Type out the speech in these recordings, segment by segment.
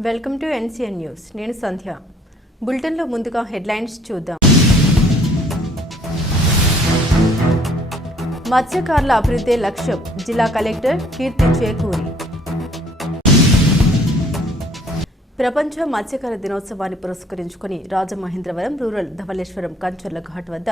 Welcome to NCN news. నేను సంధ్య. బులెటిన్లో ముందుగా హెడ్లైన్స్ చూద్దాం. మత్స్యకారుల అభివృద్ధి లక్ష్యం జిల్లా కలెక్టర్ కీర్తి చేకూరి. ప్రపంచ మత్స్యకార దినోత్సవాన్ని పురస్కరించుకుని రాజమహేంద్రవరం రూరల్ ధవళేశ్వరం కంచర్ల ఘాట్ వద్ద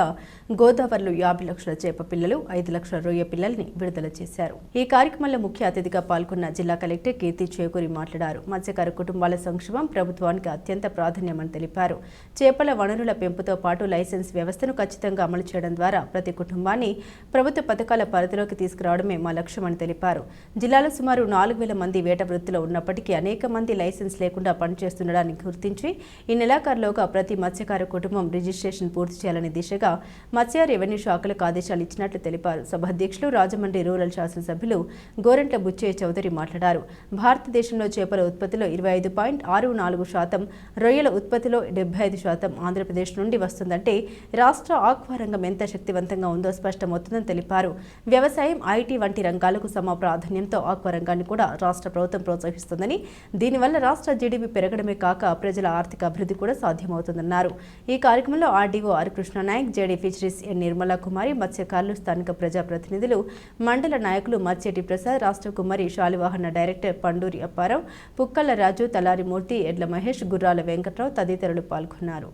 గోదావరిలో యాభై లక్షల చేప పిల్లలు ఐదు లక్షల రొయ్య పిల్లల్ని విడుదల చేశారు. ఈ కార్యక్రమంలో ముఖ్య అతిథిగా పాల్గొన్న జిల్లా కలెక్టర్ కీర్తి చేకూరి మాట్లాడారు. మత్స్యకార కుటుంబాల సంక్షేమం ప్రభుత్వానికి అత్యంత ప్రాధాన్యమని తెలిపారు. చేపల వనరుల పెంపుతో పాటు లైసెన్స్ వ్యవస్థను ఖచ్చితంగా అమలు చేయడం ద్వారా ప్రతి కుటుంబాన్ని ప్రభుత్వ పథకాల పరిధిలోకి తీసుకురావడమే మా లక్ష్యమని తెలిపారు. జిల్లాలో సుమారు నాలుగు వేల మంది వేట వృత్తిలో ఉన్నప్పటికీ అనేక మంది లైసెన్స్ లేకుండా పనిచేస్తుండడాన్ని గుర్తించి ఈ నెలాఖరులోగా ప్రతి మత్స్యకార కుటుంబం రిజిస్ట్రేషన్ పూర్తి చేయాలనే దిశగా మత్స్య రెవెన్యూ శాఖలకు ఆదేశాలు ఇచ్చినట్లు తెలిపారు. సభాధ్యక్షులు రాజమండ్రి రూరల్ శాసనసభ్యులు గోరెంట్ల బుచ్చయ్య చౌదరి మాట్లాడారు. భారతదేశంలో చేపల ఉత్పత్తిలో ఇరవై ఐదు పాయింట్ ఆరు నాలుగు శాతం రొయ్యల ఉత్పత్తిలో డెబ్బై ఐదు శాతం ఆంధ్రప్రదేశ్ నుండి వస్తుందంటే రాష్ట్ర ఆక్వారంగం ఎంత శక్తివంతంగా ఉందో స్పష్టమవుతుందని తెలిపారు. వ్యవసాయం ఐటీ వంటి రంగాలకు సమ ప్రాధాన్యంతో ఆక్వారంగాన్ని కూడా రాష్ట్ర ప్రభుత్వం ప్రోత్సహిస్తుందని దీనివల్ల రాష్ట్ర జీడీపీ పెరగడమే కాక ప్రజల ఆర్థిక అభివృద్ధి కూడా సాధ్యమవుతుందన్నారు. ఈ కార్యక్రమంలో RDO R Krishnanayak JD fisheries N Nirmala Kumari మత్స్యకారులు స్థానిక ప్రజాప్రతినిధులు మండల నాయకులు మత్స్యటి ప్రసాద్ రాష్ట్ర కుమారి శాలివాహన డైరెక్టర్ పండూరి అప్పారావు పుక్కల రాజు తలారిమూర్తి ఎడ్ల మహేష్ గుర్రాల వెంకట్రావు తదితరులు పాల్గొన్నారు.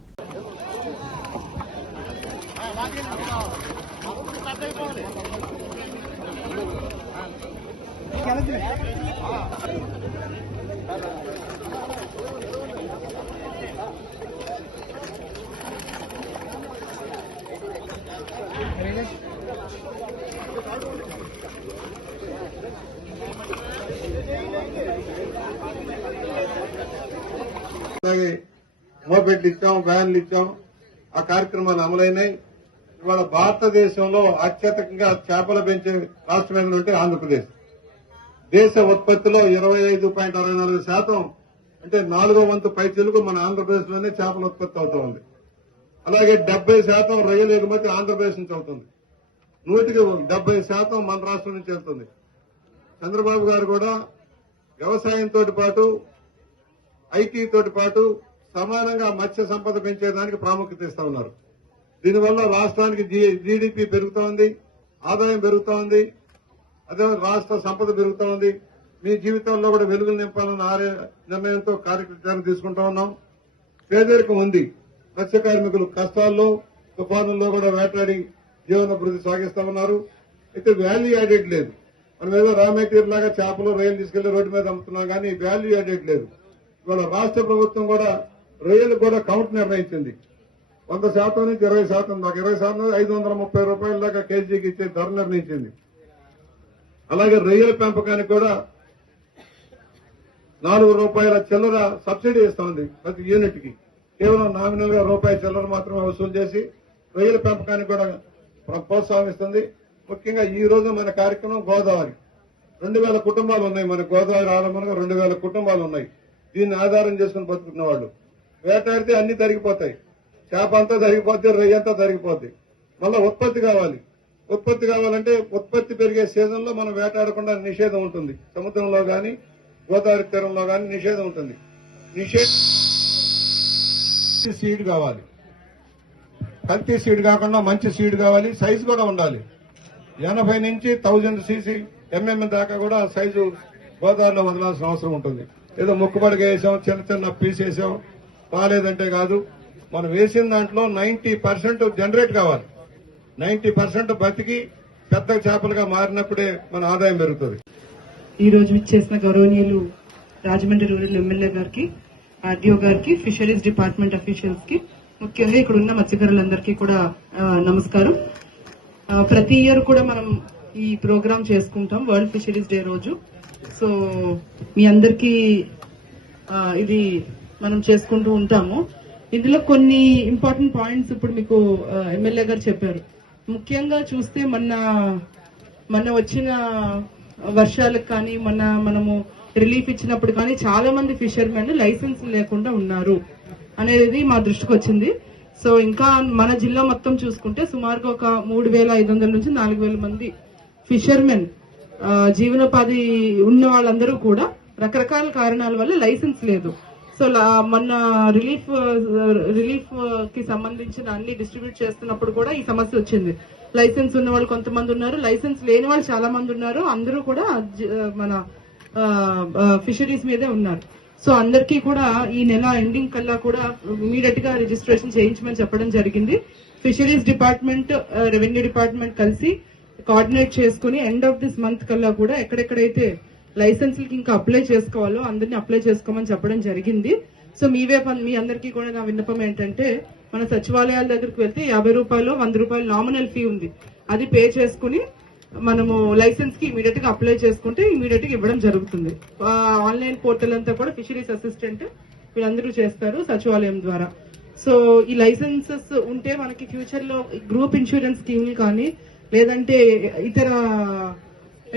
అలాగే మోపెడ్లు ఇచ్చాం వ్యాన్లు ఇచ్చాం. ఆ కార్యక్రమాలు అమలైనాయి ఇవాళ భారతదేశంలో అత్యధికంగా చేపలు పెంచే రాష్ట్రం ఏమైనా ఉంటే ఆంధ్రప్రదేశ్. దేశ ఉత్పత్తిలో ఇరవై ఐదు పాయింట్ అరవై నాలుగు శాతం అంటే నాలుగో వంతు పైచీలకు మన ఆంధ్రప్రదేశ్లోనే చేపల ఉత్పత్తి అవుతా ఉంది. అలాగే డెబ్బై శాతం రొయ్యల ఎగుమతి ఆంధ్రప్రదేశ్ నుంచి అవుతుంది. నూటికి డెబ్బై శాతం మన రాష్ట్రం నుంచి వెళ్తుంది. చంద్రబాబు గారు కూడా వ్యవసాయంతో పాటు ఐటీ తోటి పాటు సమానంగా మత్స్య సంపద పెంచేదానికి ప్రాముఖ్యత ఇస్తా ఉన్నారు. దీనివల్ల రాష్ట్రానికి జీడిపి పెరుగుతోంది ఆదాయం పెరుగుతోంది అదే రాష్ట్ర సంపద పెరుగుతా ఉంది. మీ జీవితంలో కూడా వెలుగులు నింపాలన్న ఆరే నిర్ణయంతో కార్యక్రమాన్ని తీసుకుంటా ఉన్నాం. పేదరికం ఉంది. మత్స్య కార్మికులు కష్టాల్లో తుఫానుల్లో కూడా వేటాడి జీవనాభివృద్ధి సాగిస్తా ఉన్నారు. అయితే వాల్యూ యాడెడ్ లేదు. మనం ఏదో రా మెటీరియల్ లాగా చేపలు రొయ్యలు తీసుకెళ్ళి రోడ్డు మీద అమ్ముతున్నాం కానీ వాల్యూ యాడెడ్ లేదు. ఇవాళ రాష్ట్ర ప్రభుత్వం కూడా రొయ్యలు కూడా కౌంట్ నిర్ణయించింది. వంద శాతం నుంచి ఇరవై శాతం దాకా ఇరవై శాతం ఐదు వందల ముప్పై రూపాయల దాకా కేజీకి ఇచ్చే ధర నిర్ణయించింది. అలాగే రొయ్యల పెంపకానికి కూడా నాలుగు రూపాయల చిల్లర సబ్సిడీ ఇస్తోంది ప్రతి యూనిట్కి కేవలం నామినల్గా రూపాయి చిల్లర మాత్రమే వసూలు చేసి రొయ్యల పెంపకానికి కూడా ప్రోత్సాహం ఇస్తుంది. ముఖ్యంగా ఈ రోజు మన కార్యక్రమం గోదావరి. రెండు వేల కుటుంబాలు ఉన్నాయి మన గోదావరి ఆలంబనగా రెండు వేల కుటుంబాలు ఉన్నాయి. దీన్ని ఆధారం చేసుకుని బతుకున్న వాళ్ళు. వేటాడితే అన్ని తరిగిపోతాయి. చేప అంతా తరిగిపోద్ది రొయ్య అంతా తరిగిపోద్ది. మళ్ళీ ఉత్పత్తి కావాలి. ఉత్పత్తి కావాలంటే ఉత్పత్తి పెరిగే సీజన్లో మనం వేటాడకుండా నిషేధం ఉంటుంది. సముద్రంలో గాని గోదావరి తీరంలో గాని నిషేధం ఉంటుంది. నిషేధం సీడ్ కావాలి. కల్తీ సీడ్ కాకుండా మంచి సీడ్ కావాలి. సైజు కూడా ఉండాలి. ఎనభై నుంచి థౌజండ్ సీసీ ఎంఎం దాకా కూడా సైజు గోదావరిలో వదలాల్సిన అవసరం ఉంటుంది. ఏదో ముక్కుబడిగా వేసాం చిన్న చిన్న పీస్ వేసాం. రాలేదంటే కాదు. మనం వేసిన దాంట్లో నైన్టీ పర్సెంట్ జనరేట్ కావాలి. నైన్టీ పర్సెంట్ బతికి పెద్ద చేపలుగా మారినప్పుడే మన ఆదాయం పెరుగుతుంది. ఈ రోజు విచ్చేసిన గౌరవనీయులు రాజమండ్రి రూరల్ ఎమ్మెల్యే గారికి ఆర్డీఓ గారికి ఫిషరీస్ డిపార్ట్మెంట్ అఫీషియల్స్కి ముఖ్యంగా ఇక్కడ ఉన్న మత్స్యకారులందరికీ కూడా నమస్కారం. ప్రతి ఇయర్ కూడా మనం ఈ ప్రోగ్రామ్ చేసుకుంటాం వరల్డ్ ఫిషరీస్ డే రోజు. సో మీ అందరికీ ఇది మనం చేసుకుంటూ ఉంటాము. ఇందులో కొన్ని ఇంపార్టెంట్ పాయింట్స్ ఇప్పుడు మీకు ఎమ్మెల్యే గారు చెప్పారు. ముఖ్యంగా చూస్తే మొన్న మొన్న వచ్చిన వర్షాలకు కానీ మొన్న మనము రిలీఫ్ ఇచ్చినప్పుడు కానీ చాలా మంది ఫిషర్మెన్ లైసెన్స్ లేకుండా ఉన్నారు అనేది మా దృష్టికి వచ్చింది. సో ఇంకా మన జిల్లా మొత్తం చూసుకుంటే సుమారుగా ఒక మూడు వేల ఐదు వందల నుంచి నాలుగు వేల మంది ఫిషర్మెన్ జీవనోపాధి ఉన్న వాళ్ళందరూ కూడా రకరకాల కారణాల వల్ల లైసెన్స్ లేదు. సో లా- మొన్న రిలీఫ్ రిలీఫ్కి సంబంధించిన అన్ని డిస్ట్రిబ్యూట్ చేస్తున్నప్పుడు కూడా ఈ సమస్య వచ్చింది. లైసెన్స్ ఉన్న వాళ్ళు కొంతమంది ఉన్నారు. లైసెన్స్ లేని వాళ్ళు చాలా మంది ఉన్నారు. అందరూ కూడా మన ఫిషరీస్ మీదే ఉన్నారు. సో అందరికీ కూడా ఈ నెల ఎండింగ్ కల్లా కూడా ఇమీడియట్గా రిజిస్ట్రేషన్ చేయించమని చెప్పడం జరిగింది. ఫిషరీస్ డిపార్ట్మెంట్ రెవెన్యూ డిపార్ట్మెంట్ కలిసి కోఆర్డినేట్ చేసుకుని ఎండ్ ఆఫ్ దిస్ మంత్ కల్లా కూడా ఎక్కడెక్కడైతే లైసెన్స్లకి ఇంకా అప్లై చేసుకోవాలో అందరినీ అప్లై చేసుకోమని చెప్పడం జరిగింది. సో మీ వేప మీ అందరికీ కూడా నా విన్నపం ఏంటంటే మన సచివాలయాల దగ్గరికి వెళ్తే యాభై రూపాయలు వంద రూపాయలు నామినల్ ఫీ ఉంది. అది పే చేసుకుని మనము లైసెన్స్కి ఇమీడియట్గా అప్లై చేసుకుంటే ఇమీడియట్గా ఇవ్వడం జరుగుతుంది. ఆన్లైన్ పోర్టల్ అంతా కూడా ఫిషరీస్ అసిస్టెంట్ వీళ్ళందరూ చేస్తారు సచివాలయం ద్వారా. సో ఈ లైసెన్సెస్ ఉంటే మనకి ఫ్యూచర్లో గ్రూప్ ఇన్సూరెన్స్ స్కీమ్లు కానీ లేదంటే ఇతర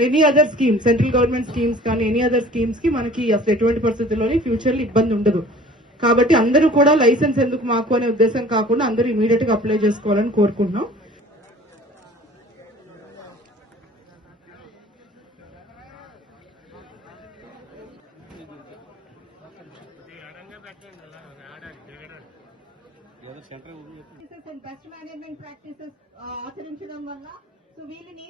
any other scheme central government schemes కానీ ఎనీ అదర్ స్కీమ్స్కి మనకి అసలు ఎటువంటి పరిస్థితుల్లోని ఫ్యూచర్లో ఇబ్బంది ఉండదు. కాబట్టి అందరూ కూడా లైసెన్స్ ఎందుకు మాకు అనే ఉద్దేశం కాకుండా అందరూ ఇమీడియట్గా అప్లై చేసుకోవాలని కోరుకుంటున్నాం. అండ్ బెస్ట్ మేనేజ్మెంట్ ప్రాక్టీసెస్ ఆచరించడం వల్ల సో వీళ్ళని